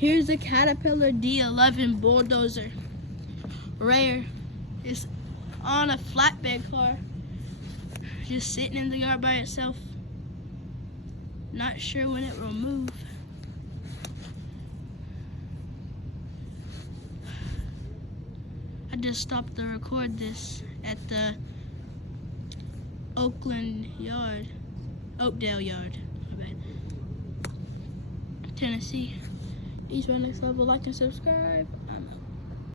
Here's a Caterpillar D11 bulldozer. Rare. It's on a flatbed car. Just sitting in the yard by itself. Not sure when it will move. I just stopped to record this at the Oakdale yard, my bad. Tennessee. Each one next level, like and subscribe. I'm out.